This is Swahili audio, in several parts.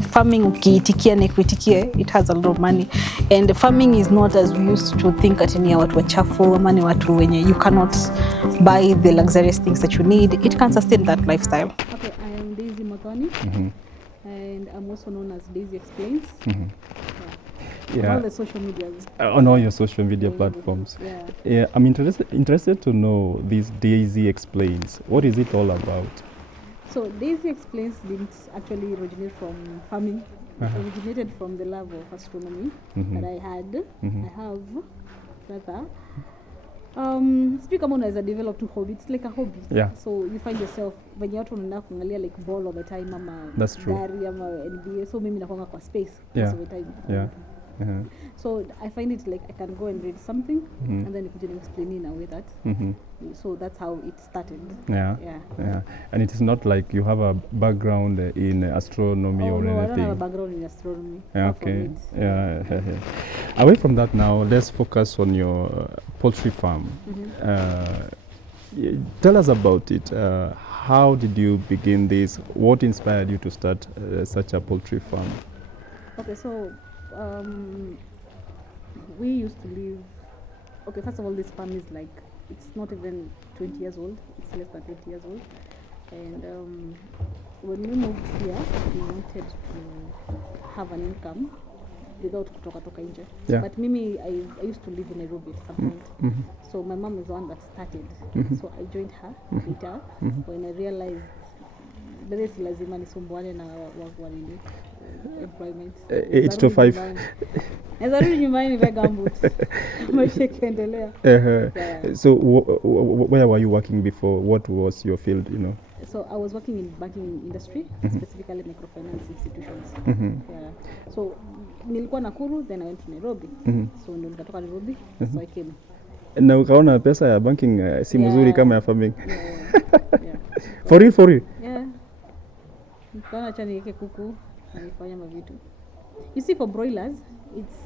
Farming ukiitikia na kuitikie, it has a lot of money, and farming is not as we used to think ati ni watu wachafu ama ni watu wenye you cannot buy the luxurious things that you need. It can sustain that lifestyle. Okay, I am Daisy Mathoni, and I'm also known as Daisy Explains. Yeah. On all the social medias. On all your social media platforms. Yeah, I'm interested to know this Daisy Explains. What is it all about? So Daisy Explains didn't actually originate from farming. It originated from the love of astronomy that I had. I have rather. Speak kama unaweza develop to hobby. It's like a hobby. Yeah. So you find yourself when watu wanaenda kuangalia like ball all the time ama gari ama NBA. So mimi nakuanga kwa space most of the time. Yeah. So I find it like I can go and read something and then you can explain in a way that so that's how it started. Yeah. And it is not like you have a background in astronomy or anything. I don't have a background in astronomy. Okay. Away from that now, let's focus on your poultry farm. Tell us about it. How did you begin this? What inspired you to start such a poultry farm? Okay, so we used to live. Okay, first of all, this farm is like it's not even 20 years old. It's less than 20 years old. And when we moved here, we wanted to have an income without kutoka nje. But mimi, I used to live in Nairobi at some point. So my mom is the one that started. So I joined her later when I realized basi si lazima nisumbuane na wanini employment 8 to 5. Naweza rudi nyumbani nivae gumboots. Maisha yakiendelea. So where were you working before? What was your field, you know? So I was working in banking industry, specifically microfinance institutions. So nilikuwa Nakuru, then I went to Nairobi. So ndio nikatoka Nairobi, so I came. Na ukaona pesa ya banking si mzuri kama ya farming. For real? Yeah. Nikaona acha niweke kuku na nifanye mavitu. You see, for broilers, it's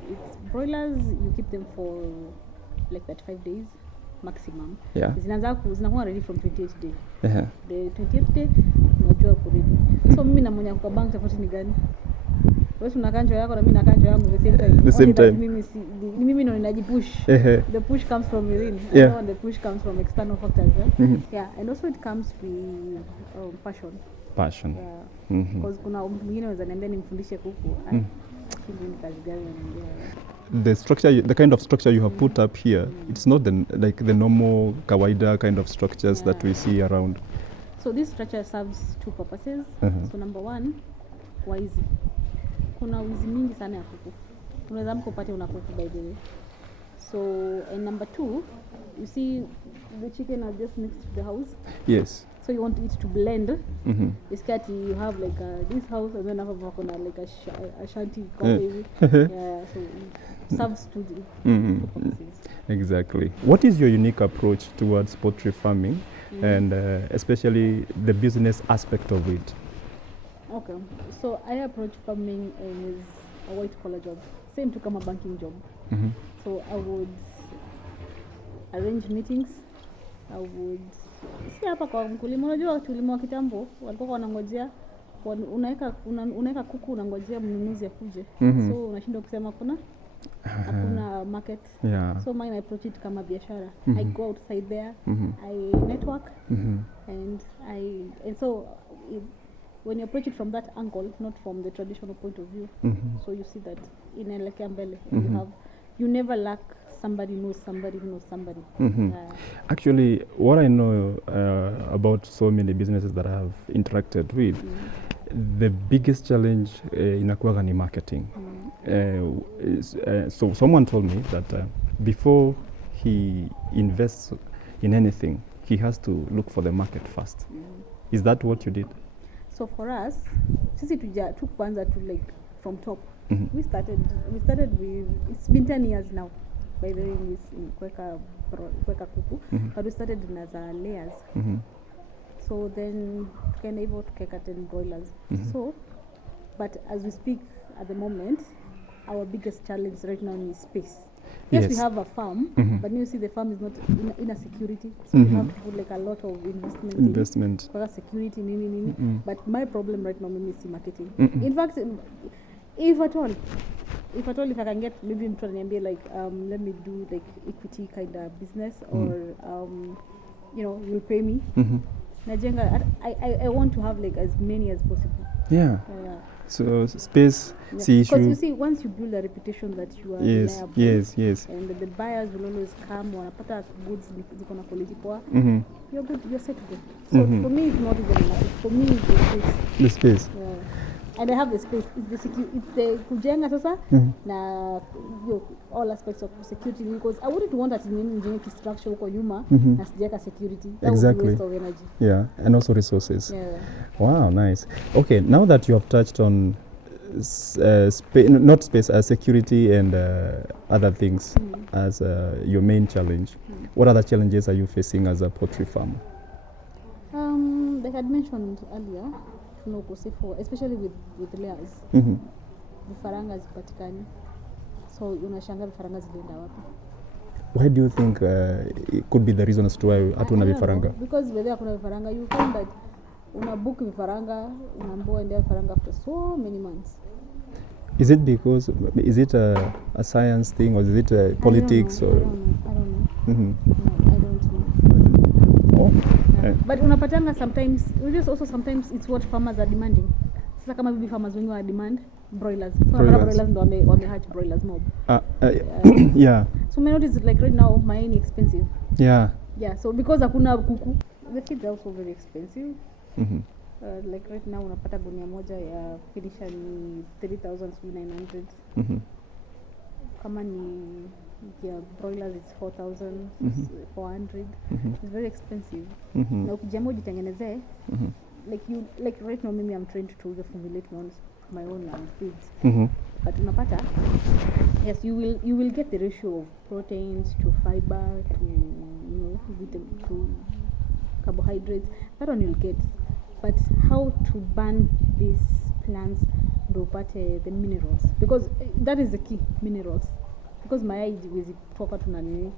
broilers, you keep them for like that 5 days maximum. Zinakuwa ready from 28th day. The 28th day unajua uko ready. So mimi na mwenye kwa bank tofauti ni gani? Wewe una kanjo yako na mimi na kanjo yangu the same time. Mimi ndo ninajipush. The push comes from within. And the push comes from external factors. And also it comes with passion. Because kuna mtu mwingine anaweza niambia nimfundishe kuku. Ni kazi gani ananiambia? The kind of structure you have put up here, it's not the normal kawaida kind of structures that we see around. So this structure serves two purposes. So number one, waizi. Kuna wizi mingi sana ya kuku. Unaweza mkopate una kuku by the way. So and number two, you see the chicken are just next to the house. Yes. So you want it to blend. Basically you have like this house and then have like a shanty coffee. So it serves to the purposes. Exactly. What is your unique approach towards poultry farming and especially the business aspect of it? Okay, so I approach farming as a white collar job, same to come a banking job. So I would arrange meetings. I would si hapa kwa mkulima, unajua wakulima wa kitambo walikuwa wanangojea unaweka kuku unangojea mnunuzi akuje. So unashindwa kusema hakuna market. So mine I approach it kama biashara. I go outside there, I network and so when you approach it from that angle, not from the traditional point of view, so you see that inaelekea mbele. You never lack somebody knows somebody who knows somebody. Actually, what I know about so many businesses that I have interacted with, the biggest challenge inakuwa ni marketing. So someone told me that before he invests in anything, he has to look for the market first. Is that what you did? So for us, sisi tukuanza to like from top. We started with, it's been 10 years now by the way in kweka kuku, but we started in as layers. So then tukaenda hivyo tukaweka 10 broilers. So but as we speak at the moment, our biggest challenge right now is space. Yes, we Yes. have a farm, Mhm. but you see the farm is not in a security, so we Mhm. have to put like a lot of investment in Investment. for security, nini. Mm. But my problem right now, maybe is marketing. Mm-mm. In fact, if at all, if I can get maybe mtu ananiambia like let me do like equity kind of business or you'll pay me. Mhm. Najenga, I want to have like as many as possible. Yeah. Yeah. So space, see Because you issue. see, once you build a reputation that you are Yes. reliable, Yes. and the buyers will always come, wanapata goods ziko na quality poa, Mhm. you're good, you're set to go. So Mhm. for me, it's not even enough. For me, it's the space. The space. Yeah. And I have the space. It's the kujenga sasa Mhm. na all aspects of security, because I wouldn't want that in structure huko nyuma Mhm. na sijaweka security. That would Exactly. be waste of energy. Yeah, and also resources. Yeah. Wow, nice. Okay, now that you have touched on not space, security and other things as your main challenge, what other challenges are you facing as a poultry farmer? Like I mentioned earlier, tuna ukosefu especially with layers. Mhm. Vifaranga zipatikani, so unashangaa vifaranga zilienda wapi. Why do you think it could be the reason as to why hatuna I don't vifaranga? know, because whether hakuna vifaranga, you find that una book vifaranga, unaambiwa endea vifaranga after so many months. Is it a science thing or is it politics I or? don't know. Mhm. No, I don't know. Oh. Yeah. But unapatanga sometimes it's what farmers are demanding. Sasa kama bibi farmers wengi wa demand broilers. So broilers ndo wame hatch broilers mob. Yeah. So may notice like right now mayai ni expensive. Yeah. Yeah, so because hakuna kuku, the feeds are also very expensive. Mhm. Like right now unapata gunia moja ya finisher ni 3,900. Mhm. Kama ni ya broilers it's 4,400. It's very expensive. Mhm. Na ukijambo jitengenezee, Mhm. like right now maybe I'm trying to formulate my own feeds. Mhm. But unapata, yes, you will get the ratio of proteins to fiber to carbohydrates. That one you'll get. But how to burn these plants ndo upate the minerals, because that is the key, minerals. Because mayai iwezi toka tu na nini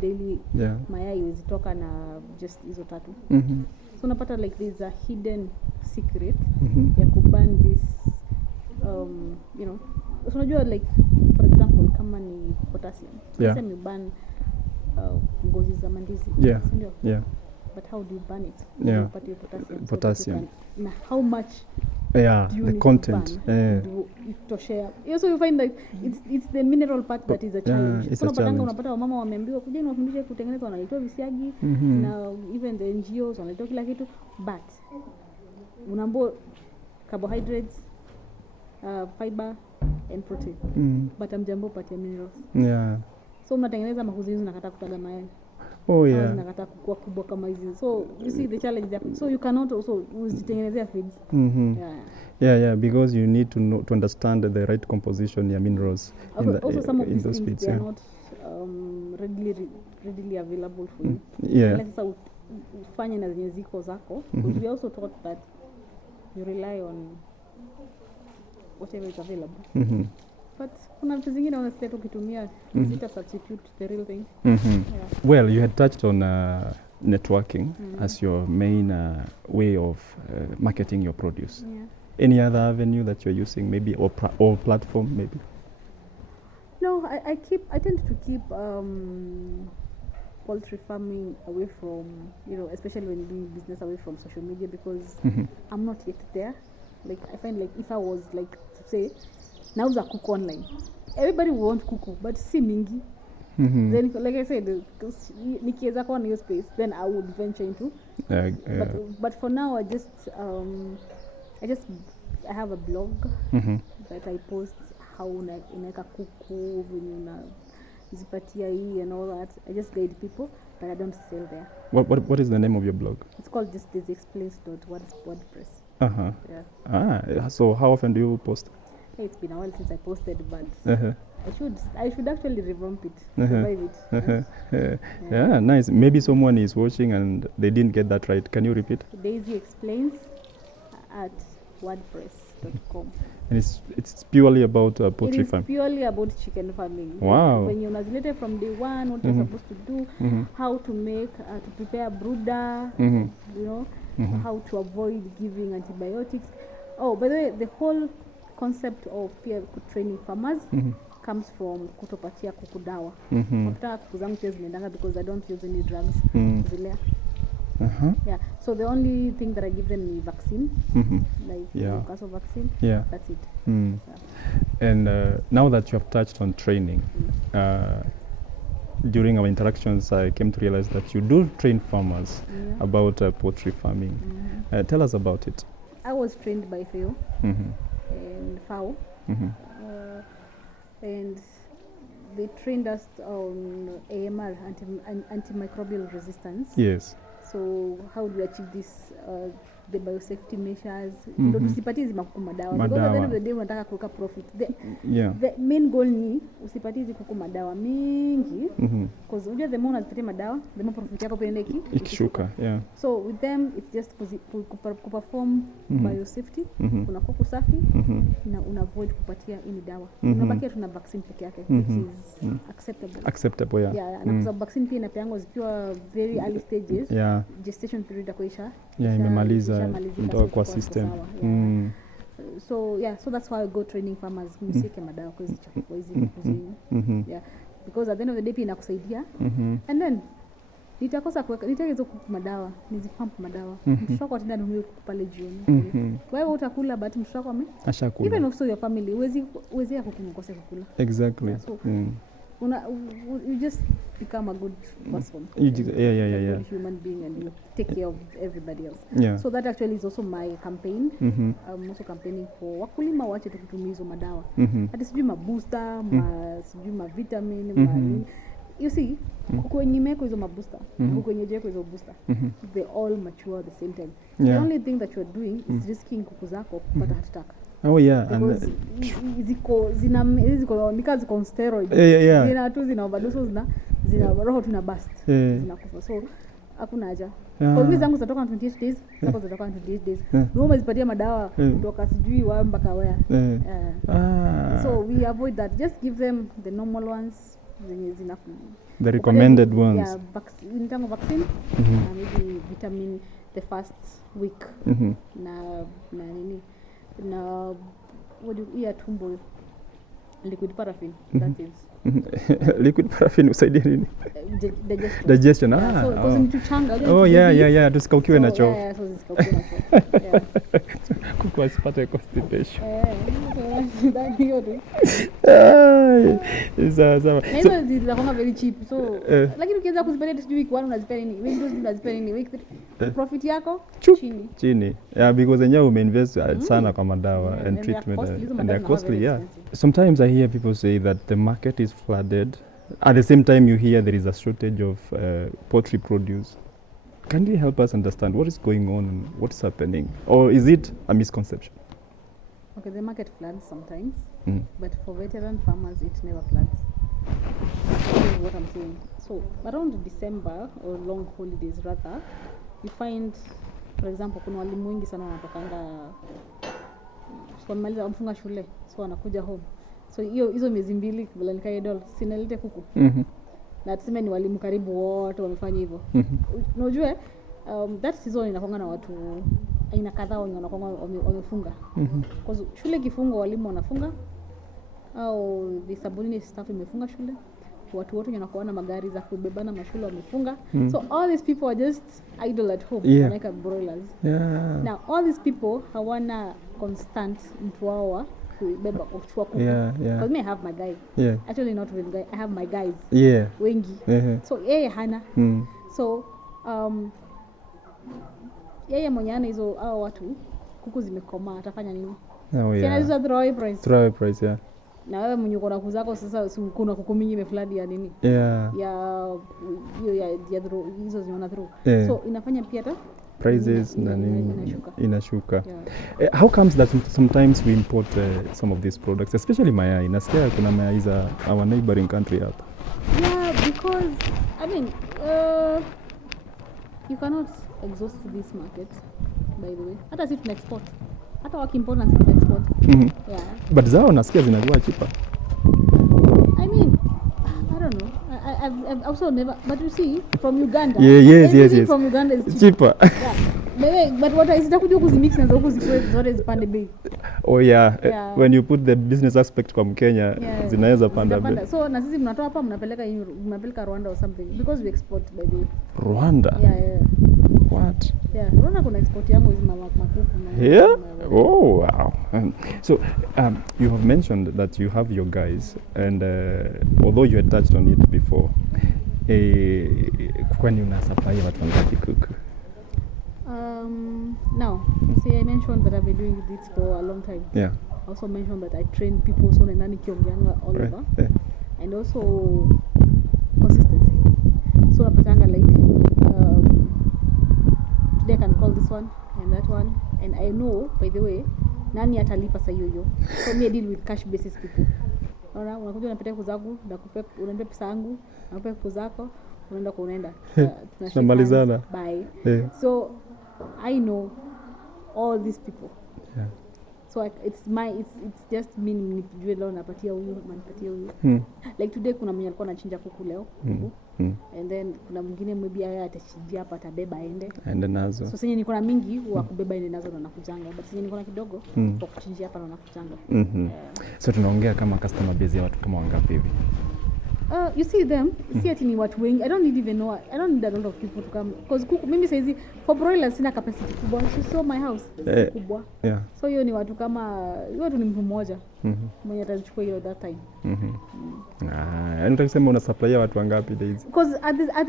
daily. Yeah. Mayai iwezi toka na just hizo tatu. Mhm. So unapata like there's a hidden secret Mhm. ya kuburn this so unajua like for example kama ni potassium. Yeah. Potassium you burn ngozi za mandizi. Yeah. Ndio. Yeah. But how do you burn it? Yeah. You put your potassium. Potassium. So na how much Yeah, do you the need content. to burn? Do you share? Also you find like it's the mineral part that is a challenge. It's So a challenge. unapata wamama wameambiwa kuja niwafundishe kutengeneza, wanalitoa visiagi na even the NGOs wanalitoa kila kitu, but unaambiwa carbohydrates, fiber and protein. But amjambo patia minerals. Yeah. So mnatengeneza makuzi hizo nakata kutaga mayai. Oh yeah. Zinakata kukua kubwa kama hizi. So you see the challenge there. So you cannot also uzitengenezea feeds. Mhm. Yeah, because you need to understand the right composition ya minerals Also some of in these those things feeds. they are Yeah. not readily available for you. Yeah. Unless sasa ufanye na zenye ziko zako. Because we also taught that you rely on whatever is available. Mhm. But kuna vitu zingine honestly ukitumia zita substitute the real thing. Mhm. Yeah. Well, you had touched on networking as your main way of marketing your produce. Yeah. Any other avenue that you're using, maybe or platform, maybe? No, I tend to keep poultry farming away from, especially when you're doing business, away from social media, because I'm not yet there. Like I find like if I was like to say nauza kuku online, everybody will want kuku but si mingi. Then like I said, nikiweza kuwa na hiyo space then I would venture into but for now I have a blog that I post how unaweka kuku venye unazipatia hii and all that. I just guide people but I don't sell there. What is the name of your blog? It's called just daisyexplains.wordpress. Uh-huh. So how often do you post? Hey, it's been a while since I posted, but I should actually revamp it, revive it. Yeah, nice. Maybe someone is watching and they didn't get that right. Can you repeat? Daisy Explains at wordpress.com. And it's purely about It poultry is farm. purely about chicken farming. Wow. When you're unazilete from day one, what you're supposed to do, how to make, to prepare brooder, you know, how to avoid giving antibiotics. Oh, by the way, the whole concept of peer training farmers comes from kutopatia kuku dawa. Wakitaka kuku zangu pia zinaendanga because I don't use any drugs. Zilea. Yeah. So the only thing that I give them is vaccine, like Newcastle vaccine. Yeah. That's it. Mm. Yeah. And now that you have touched on training, during our interactions, I came to realize that you do train farmers about poultry farming. Tell us about it. I was trained by Theo and FAO, and they trained us on AMR, antimicrobial resistance. Yes. So how do we achieve this, the biosafety measures? Ndo tusipatie hizi makuku madawa. Because at the end of the day unataka kuweka profit. The main goal ni usipatie hizi kuku madawa mingi. Because unajua the more unazipatia madawa, the more profit yako pia inaenda ikishuka. Yeah. So with them it's just kuperform biosafety, kuna kuku safi na una avoid kupatia ini dawa. Unabakia tuna vaccine peke yake which is acceptable. Acceptable, yeah. Yeah, na kwa vaccine pia inapeangwa zikiwa very early stages. Yeah. Gestation period yako imemaliza ndio kwa system. So yeah, so that's why I go training farmers msieke madawa kwa hizi chakula hizi. Yeah, because at the end of the day pia inakusaidia. And then nitakosa kuweka hizo kuku madawa, nizipump madawa. Mtoto wako ataenda nunue kuku pale jioni. Wewe utakula but mtoto wako ashakula. Even also your family uwezi ya kuku mkose kukula. Exactly. Yeah, so, you just become a good person. A good human being, and you take care of everybody else. Yeah. So that actually is also my campaign. I'm also campaigning for wakulima waache kutumia hizo madawa. Hata sijui mabooster, sijui vitamin, you see, kuku wenye meko hizo mabooster, kuku wenye jeko hizo booster, they all mature at the same time. The only thing that you're doing is risking kuku zako kupata heart attack. Oh yeah, because ziko nika ziko on steroids. Zina overdose, zina roho tuna bust. Zinakufa. So hakuna haja. Kwa hiyo zangu zitatoka 28 days, zako zitatoka 28 days. Ndio umezipatia madawa kutoka sijui wapi mpaka where. So we avoid that. Just give them the normal ones. The recommended ones. Yeah, in terms of vaccine, maybe vitamin the first week. Na what do you tumbo liquid paraffin, that is. Liquid paraffin usaidia nini? Digestion. So because ni tuchanga. Oh yeah, tusikaukiwe nacho. Yeah, so tusikaukiwe nacho. Yeah. Kuku asipate constipation. So that hiyo tu. Sawa. Hizo zinakuwa very cheap. So lakini ukianza kuzipatia sijui wiki 1 unazipea nini? Wiki 2 unazipea nini? Wiki 3 profit yako chini. Yeah, because wenyewe umeinvest sana kwa madawa and treatment and they are costly. Yeah. Sometimes I hear people say that the market is flooded. At the same time you hear there is a shortage of poultry produce. Can you help us understand what is going on and what is happening? Or is it a misconception? Okay, the market floods sometimes, but for veteran farmers it never floods. This is what I'm saying. So around December or long holidays rather, you find, for example, kuna walimu wengi sana wanatokanga wamaliza wamefunga shule, so wanakuja home. So hizo miezi mbili bila nikae doll sinalete kuku. Na tuseme ni walimu karibu wote wamefanya hivyo. Unajua that season inakonga na watu aina kadhaa wenye wanakonga wamefunga. Kwa shule kifungo walimu wanafunga au the subordinate staff imefunga shule. Watu wote wanakuwa na magari za kubebana mashule wamefunga. So all these people are just idle at home, like a broilers. Now all these people hawana constant mtu wao kubeba kuchukua kuku. Because me I have my guy. Actually not really guy, I have my guys. Wengi. So yeye hana. So yeye mwenye ana hizo hao watu kuku zimekoma atafanya nini? Sina throw price. Na wewe mwenye uko na kuku zako sasa kuna kuku mingi imeflood ya nini? Ya hizo zinaona through. So inafanya pia hata prices na nini inashuka. How comes that sometimes we import some of these products, especially mayai? Nasikia kuna mayai za our neighboring country hapa. Yeah, because I mean you cannot exhaust this market, by the way. Hata si tuna export. hata wakiimport na sisi export. Yeah. But zao nasikia zinakuwa cheaper. I mean, I don't know. I've also never, but you see, from Uganda. Yes. From Uganda is Cheaper. Yeah. But what is itakuja kuzimix na zote zote zipande bei. Oh yeah. When you put the business aspect kwa Mkenya, zinaweza panda bei. So na sisi mnatoa hapa mnapeleka Rwanda or something because we export by the Rwanda. Yeah. What? Yeah, Rwanda kuna export yangu hizi makuku. Yeah? Oh wow. So you have mentioned that you have your guys, and although you had touched on it before, kwani una supply watu wangapi kuku? Now, you see, I mentioned that I've been doing this for a long time. Yeah. I also mentioned that I train people so nani kiongeanga all over. Yeah. And also consistency. So napatanga like today I can call this one and that one, and I know, by the way, nani atalipa saa hiyo. So me I deal with cash basis people. Unakuja unapatia kuku zangu, unanipa pesa yangu, nakupa kuku zako, unaenda tunamalizana. Bye. Yeah. So I know all these people. Yeah. So it's just me nijue leo napatia huyu like today kuna mwenye alikuwa anachinja kuku leo and then kuna mwingine maybe haya atachinjia hapa atabeba aende nazo. So senye niko na mingi wa kubeba ende nazo na nakujanga, but senye niko na kidogo kwa kuchinjia hapa na nakujanga. So tunaongea kama customer base ya watu kama wangapi hivi? You see them, see ati ni watu wengi. I don't need a lot of people to come because kuku mimi saizi for broilers sina capacity kubwa. So my house is kubwa. Yeah. So hiyo ni watu kama watu ni mtu mmoja mwenye atazichukua hiyo that time. Nataka kusema una supply watu wangapi days? Because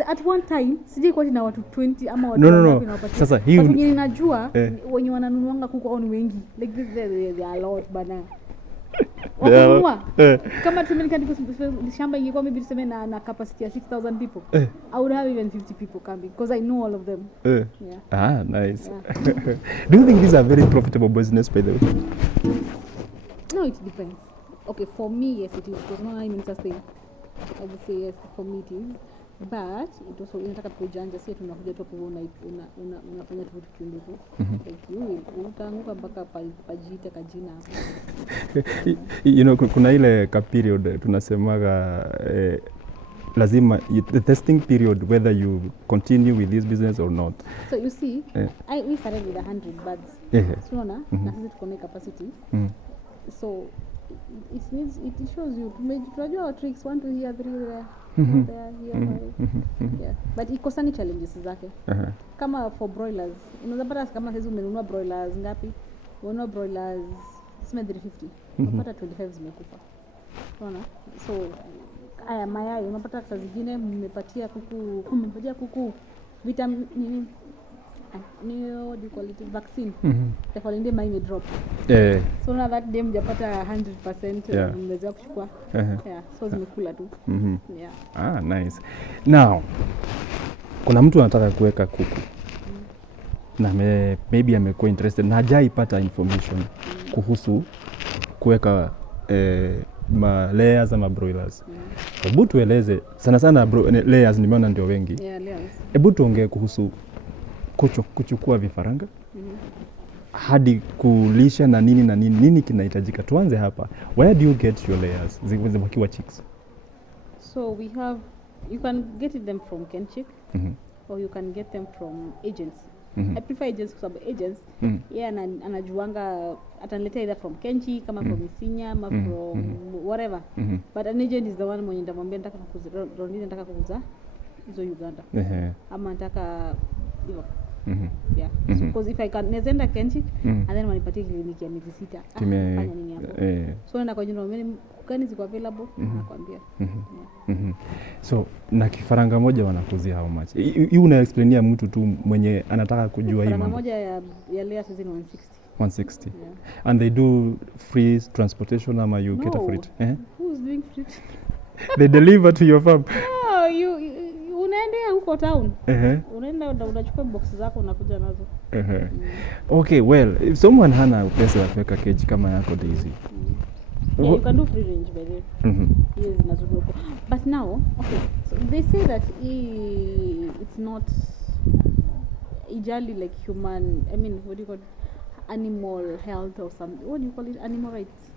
at one time sijui kwa tina watu 20 ama watu wangapi nawapatia. Sasa hiyo watu wenye ninajua wenye wananunuanga kuku au ni wengi. Like this there are a lot bana. Wakununua kama tumeni shamba ingekuwa maybe tuseme na capacity ya 6,000 people, I would have even 50 people coming because I know all of them. Yeah. Nice. Yeah. Do you think these are very profitable business by the way? No, it depends. Okay, for me yes it is because no I mean sustain. I would say yes, for me it is, but it also inataka kujanja, si tunakuja tu kuona unafanya tu kitu tu like you utaanguka mpaka pajiite kajina hapo. Kuna ile ka period tunasemaga lazima the testing period whether you continue with this business or not. So you see we started with 100 birds. So na sisi tuko na capacity. So it means it shows you tunajua our tricks 1 2 here 3 there. Yeah, but ikosani challenges zake. Kama for broilers unaweza pata kama sasa umenunua broilers ngapi, ununua broilers sema 350 unapata 25 zimekufa, unaona. So haya mayai unapata saa zingine mmepatia kuku vitamin ni what do you call it, vaccine. Therefore ndio mai drop. So na that day mjapata 100% mmeweza kuchukua. So zimekula tu. Nice. Now kuna mtu anataka kuweka kuku na maybe amekuwa interested na hajaipata information kuhusu kuweka ma layers ama broilers. Hebu tueleze sana layers nimeona ndio wengi. Layers. Hebu tuongee kuhusu kuchukua vifaranga hadi kulisha na nini kinahitajika. Tuanze hapa. Where do you get your layers zikiwa chicks? So you can get them from Kenchick or you can get them from agents. I prefer agents kwa sababu agents anajuanga ataniletea either from Kenchi kama from Isinya ama from whatever. But an agent is the one mwenye ndamwambia nataka kuuza hizo Uganda. Ama nataka hivyo. Yeah. So, because if I can nezenda Kenchick and then wanipatie kliniki ya miezi 6 fanya nini hapo. So naenda kwa jina mimi kukani ziko available nakwambia. So na kifaranga moja wanakuzia how much? Hii una explainia mtu tu mwenye anataka kujua hii mambo. Kifaranga moja ya layer season 160. Yeah. And they do free transportation ama you get a free? Who's doing free? They deliver to your farm. Oh, you unaenda huko town. Unaenda unachukua box zako unakuja nazo. Okay, well, if someone hana pesa ya kuweka cage kama yako Daisy. You can do free range by the way. Yes, nazunguko. But now, okay, so they say that it's not ijali like human, I mean, what do you call it? animal health or something. What do you call it? Animal rights.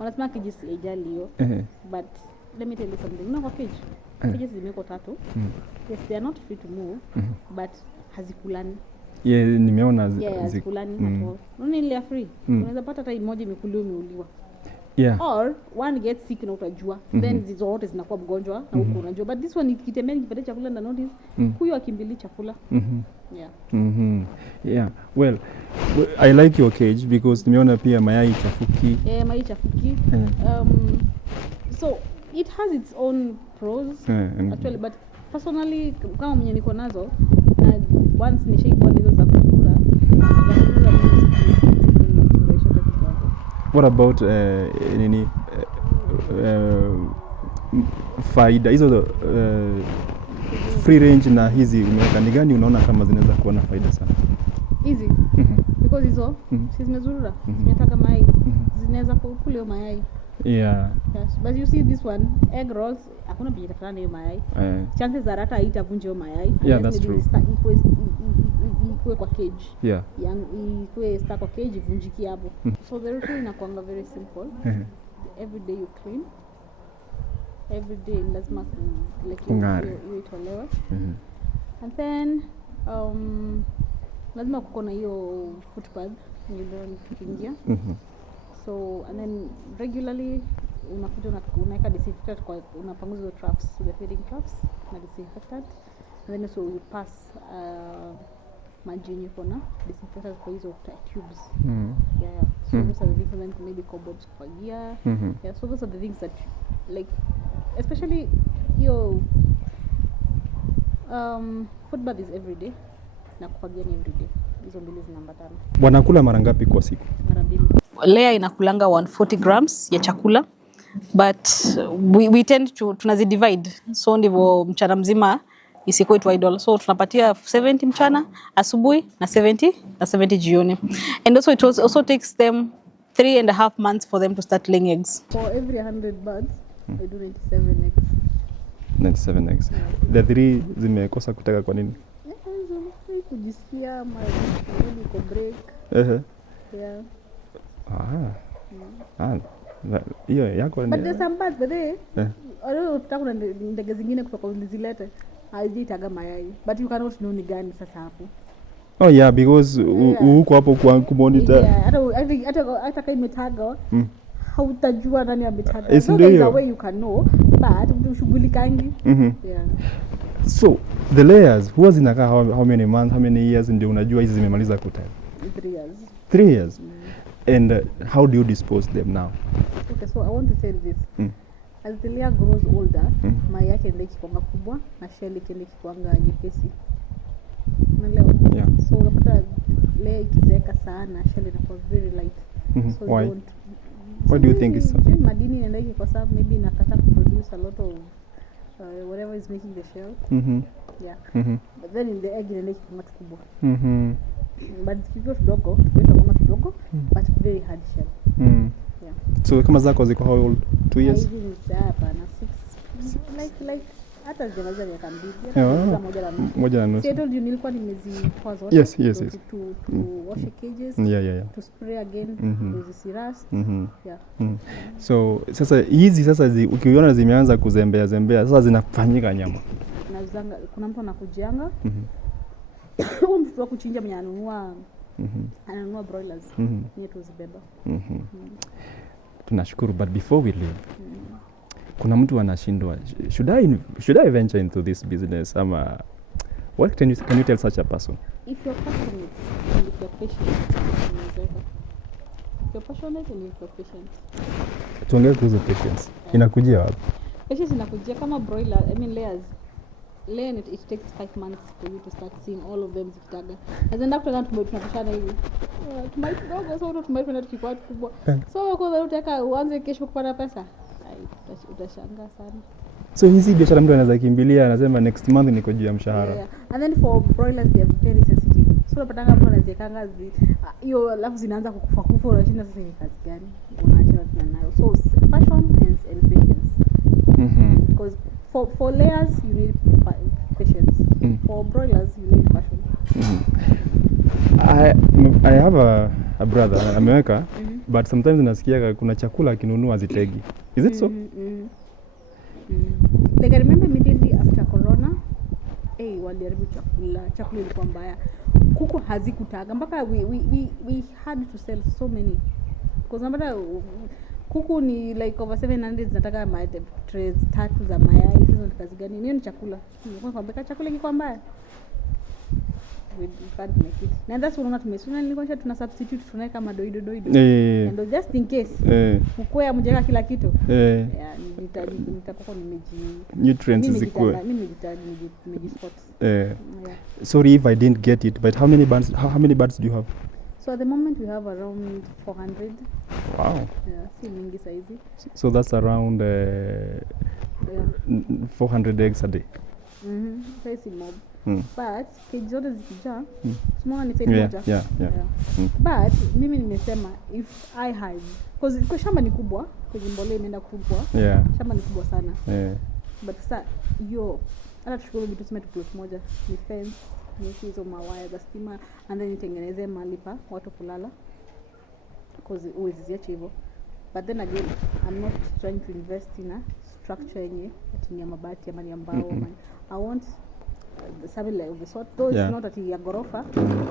Wanasema cages ijali hiyo. But let me tell you something. No, kwa cage. Cages zimeko 3. Yes, they are not free to move, but hazikulani. Yeah, nimeona hazikulani at all. Nani ile free? Unaweza pata hata moja imekuliwa imeuliwa. Yeah. Or one gets sick na utajua. Then hizo zote zinakuwa mgonjwa na huko unajua. But this one ikitembea nikipata chakula na notice huyo akimbili chakula. Yeah. Yeah. Well, I like your cage because nimeona pia mayai chafuki. Mayai chafuki. So it has its own pros actually, but personally kama mwenye niko nazo na once nishaikuwa hizo za kuzura. What about faida hizo free range na hizi umeweka ni gani unaona kama zinaweza kuwa na faida sana? Hizi because hizo si zimezurura, zimetaka mayai, zinaweza kukula mayai. Yeah. Yes, but you see this one, egg rolls, hakuna bila fulani hiyo mayai. Chances are hata haitavunja hiyo mayai. Yeah, that's true. Ikue kwa cage. Yeah. Ikue stuck kwa cage ivunjiki hapo. So the routine inakuanga very simple. Every day you clean. Every day lazima like you itolewe. And then lazima kuko na hiyo footpad ndio nikiingia. So and then regularly unakuja unaweka disinfectant kwa unapanguza hizo traps, the feeding traps na disinfectant, and then so you pass maji yenye kuna disinfectant kwa hizo tubes. Yeah. So those are the things, and then maybe cupboards kwa gear. Yeah, so those are the things that like especially your food bath is every day na kufagia ni every day. Hizo mbili zinaambatana. Wanakula mara ngapi kwa siku? Mara 2. Layer inakulanga 140 grams ya chakula, but we tend to tunazidivide, so ndivyo mchana mzima isikuwe tu idle. So tunapatia 70 mchana, asubuhi na 70 jioni. And also it also takes them 3.5 months for them to start laying eggs. For every 100 birds, I do 97 eggs. 97 eggs. The 3 zimekosa kutaka kwa nini? Kujisikia maybe ko break. Yeah. Hiyo yako ni. But there's some birds there. Kuna ndege zingine kutoka ulizilete haziitaga mayai, but you cannot know ni gani sasa hapo. Oh yeah, because huko hapo kwa kumonitor. Yeah, hata kama imetaga hautajua nani ametaga. So there's a way you can know, but ushughulikangi. Yeah. So the layers huwa zinakaa how many months, how many years ndio unajua hizi zimemaliza kuta? 3 years. 3 years. And how do you dispose them now? Okay, so I want to tell this. As the layer grows older, mayai yake ndio ikikwanga kubwa na shell yake ndio ikikwanga nyepesi. Unaelewa? Yeah. So unapata layer ikizeeka sana, shell inakuwa very light. So why? What do you think is madini inaenda kwa sababu maybe inakata produce a lot of whatever is making the shell. Yeah. But then in the egg inaenda ikikwanga kubwa. But kidogo kidogo, but very hard shell. Yeah. So kama zako ziko how old? 2 years? Hapana, 6. Like hata zinaweza miaka 2. Moja na nusu. I told you nilikuwa nimezitoa zote. Yes. To wash the cages. Yeah. To spray again, to rust. Yeah. So sasa hizi ukiona zimeanza kuzembea sasa zinafanyika nyama. Na kuna mtu anakujianga. Huyo mtu wa kuchinja mwenye ananunua broilers. Ni tuzibeba. Tunashukuru, but before we leave, kuna mtu anashindwa, should I venture into this business ama what can you tell such a person? If you're passionate and if you're patient, if you're passionate and if you're patient. Tuongee kuhusu patience. Inakujia wapi? Patience inakujia kama layers. Layer it takes 5 months for you to start seeing all of them zikitaga. And then after that tunapishana hivi. Tumai kidogo so tumai kwenda tukikuwa kubwa. So kwa sababu utaka uanze kesho kupata pesa. Utashangaa sana. So hizi biashara mtu anaweza kimbilia anasema next month niko juu ya mshahara. Yeah. And then for broilers they are very sensitive. So unapatanga mtu anazekanga hiyo alafu zinaanza kukufa unashinda sasa ni kazi gani? Unaacha nayo. So passion and patience. Because for layers you need patience. For broilers you need passion. I have a brother ameweka but sometimes nasikia kuna chakula akinunua zitegi. Is it so? Like I remember immediately after corona waliharibu chakula ilikuwa mbaya. Kuku hazikutaga mpaka we had to sell so many because nambata kuku ni like over 700 zinataka trays 3 za mayai. Hizo ni kazi gani? Nini chakula? Kwa sababu chakula kilikuwa mbaya. We can't make it. Na that's unaona tumesuna nilikuwa tuna substitute tunaweka madoido and just in case mkoa mjeka kila kitu nitakuwa nutrients zikuwe nimejispot. Sorry if I didn't get it, but how many birds do you have? So at the moment we have around 400. Wow. Yeah, si mingi saizi. So that's around 400 eggs a day. Very mob. But cage zote zikijaa tumeona ni side moja. Yeah. But mimi nimesema if I had because kwa shamba ni kubwa, kwenye mbolea imeenda kubwa. Yeah. Shamba ni kubwa sana. Yeah. But sasa hiyo hata tuchukue vitu tuseme plot moja ni fence, ni hizo mawaya za stima and then nitengeneze mahali pa watu kulala because uwezi ziache hivyo. But then again I'm not trying to invest in a structure yenye ati ya mabati ama ya mbao. I want something like the sort though it's not ati ya gorofa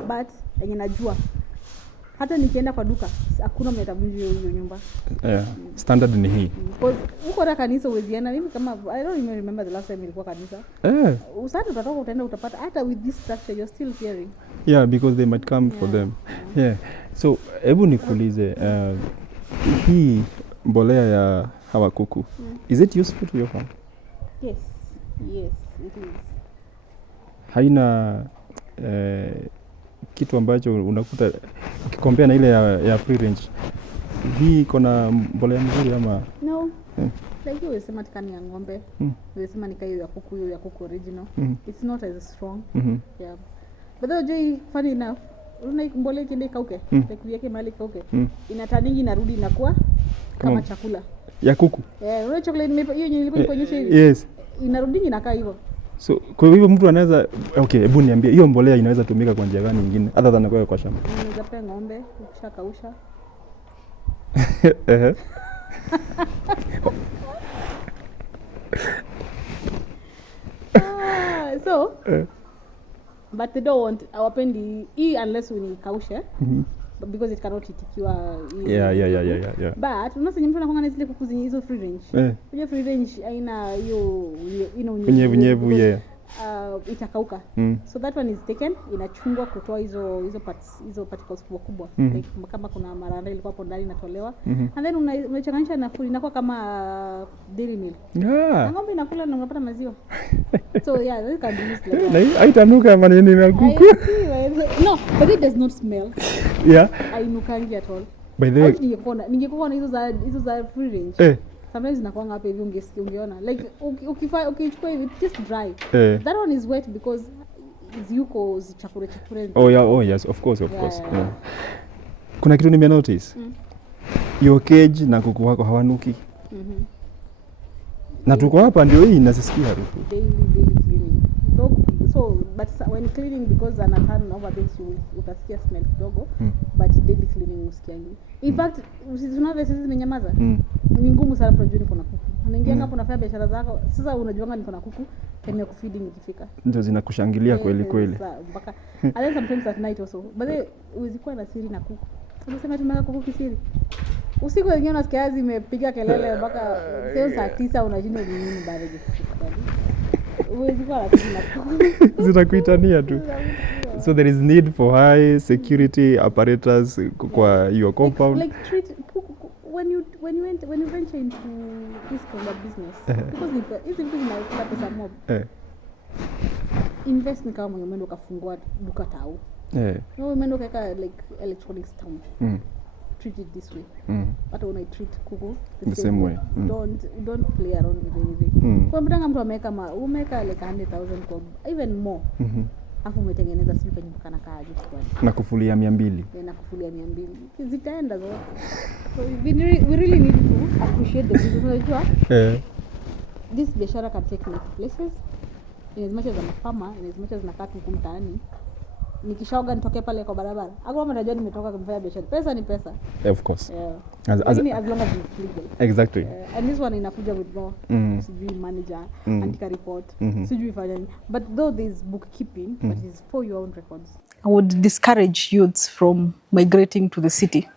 but yenye najua hata nikienda kwa duka hakuna mtu atabunja hiyo nyumba. Standard ni hii. Because uko na kanisa uweziana mimi kama I don't even remember the last time nilikuwa kanisa. Usati utatoka utaenda utapata hata with this structure you're still hearing. Yeah, because they might come for them. Yeah. So hebu nikuulize hii mbolea ya hawa kuku is it useful to your farm? Yes, it is. Haina kitu ambacho unakuta ukikompea na ile ya free range. Hii iko na mbolea nzuri ama? No. Like you sema tikani ya ng'ombe. Unasema ni kayo ya kuku original. It's not as strong. Yeah. But though funny enough, una mbolea kile kauke, like yake mali kauke. Inataningi inarudi inakuwa kama chakula. Ya kuku? Ile chocolate hiyo nilikuwa nikuonyesha hivi. Yes. Inarudi inakaa hivyo. So kwa hivyo mtu anaweza hebu niambie hiyo mbolea inaweza tumika kwa njia gani nyingine other than kwa shamba? Unaweza pea ng'ombe ukishakausha. So but they don't want hawapendi unless unikaushe because it cannot itikiwa. Yeah. But unasema mtu anakuanga na zile kuku zenye hizo free range. Hiyo free range haina hiyo unyevu itakauka. So that one is taken inachungwa kutoa hizo particles kubwa like kama kuna maranda ilikuwa hapo ndani inatolewa and then unachanganyisha na food inakuwa kama dairy milk. Na ng'ombe inakula na unapata maziwa. So yeah, that can be used like that. Haitanuka maneno ya kuku. No, but it does not smell. Yeah. Hainukangi at all. By the way, ningekuwa na hizo za free range. Sometimes inakuanga hapa hivi ungeona like ukichukua hivi just dry. That one is wet because ziko chakure. Oh yes, of course. Yeah. Kuna kitu nime notice. Your cage na kuku wako hawanuki. Na tuko hapa ndio hii nasisikia harufu. Daily cleaning. So but when cleaning because ana turn over this utasikia smell kidogo but daily cleaning usikiangi. In fact usizonaga sisi zimenyamaza. Ni ngumu sana kujua niko na kuku. Unaingia hapo unafanya biashara zako. Sasa unajuanga niko na kuku, time ya kufeeding ikifika. Ndio zinakushangilia kweli. Mpaka and then sometimes at night also. But uwezikuwa na siri na kuku. Unasema tumeka kuku kisiri. Usiku wengine unasikia zimepiga kelele mpaka saa 9 unashinda nini baada ya kufika. Zinakuitania tu. So there is need for high security apparatus kwa your compound. Like treat when you venture into this kind of business because hizi vitu zinakula pesa mob. Invest ni kama umeenda ukafungua duka tau. No umeenda ukaweka like electronics town. Treat it this way. But when I treat kuku the same way. Don't play around with anything. Kwa mtanga mtu umeka like 100,000 kwa even more. Afu umetengeneza siku kwenye mpaka kaaje kwa. Na kufulia 200. Na kufulia 200. Zitaenda zote. So we really need to appreciate the business. Unajua? This biashara can take many places. In as much as I'm a farmer, in as much as nakaa huko mtaani, nikishaoga nitoke pale kwa barabara. Hakuna mtu anajua nimetoka kufanya biashara. Pesa ni pesa. Of course. Yeah. As As long as it's legal. exactly. And this one inakuja with law. Sijui manager, andika report, sijui fanya nini. But though there's bookkeeping, but it's for your own records. I would discourage youths from migrating to the city,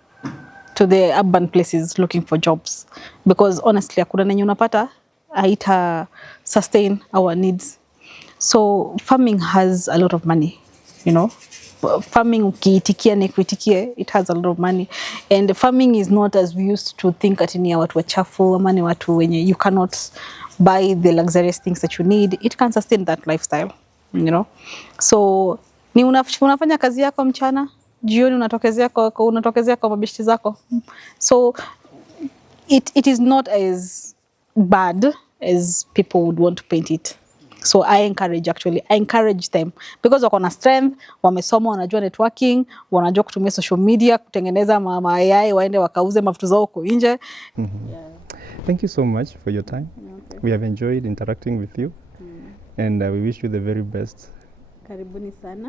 to the urban places looking for jobs, because honestly hakuna nenye unapata haita sustain our needs. So farming has a lot of money, you know. Farming ukiitikia na kuitikie, it has a lot of money, and farming is not as we used to think ati ni watu wachafu ama ni watu wenye you cannot buy the luxurious things that you need. It can sustain that lifestyle, you know. So ni unafanya kazi yako mchana, jioni unatokezea kwa mabeshti zako. So it is not as bad as people would want to paint it. So I encourage them because wako na strength, wamesoma, wanajua networking, wanajua kutumia social media kutengeneza AI, waende wakauze mafuta zao huko nje. Yeah. Thank you so much for your time. Okay. We have enjoyed interacting with you, and we wish you the very best. Karibuni sana.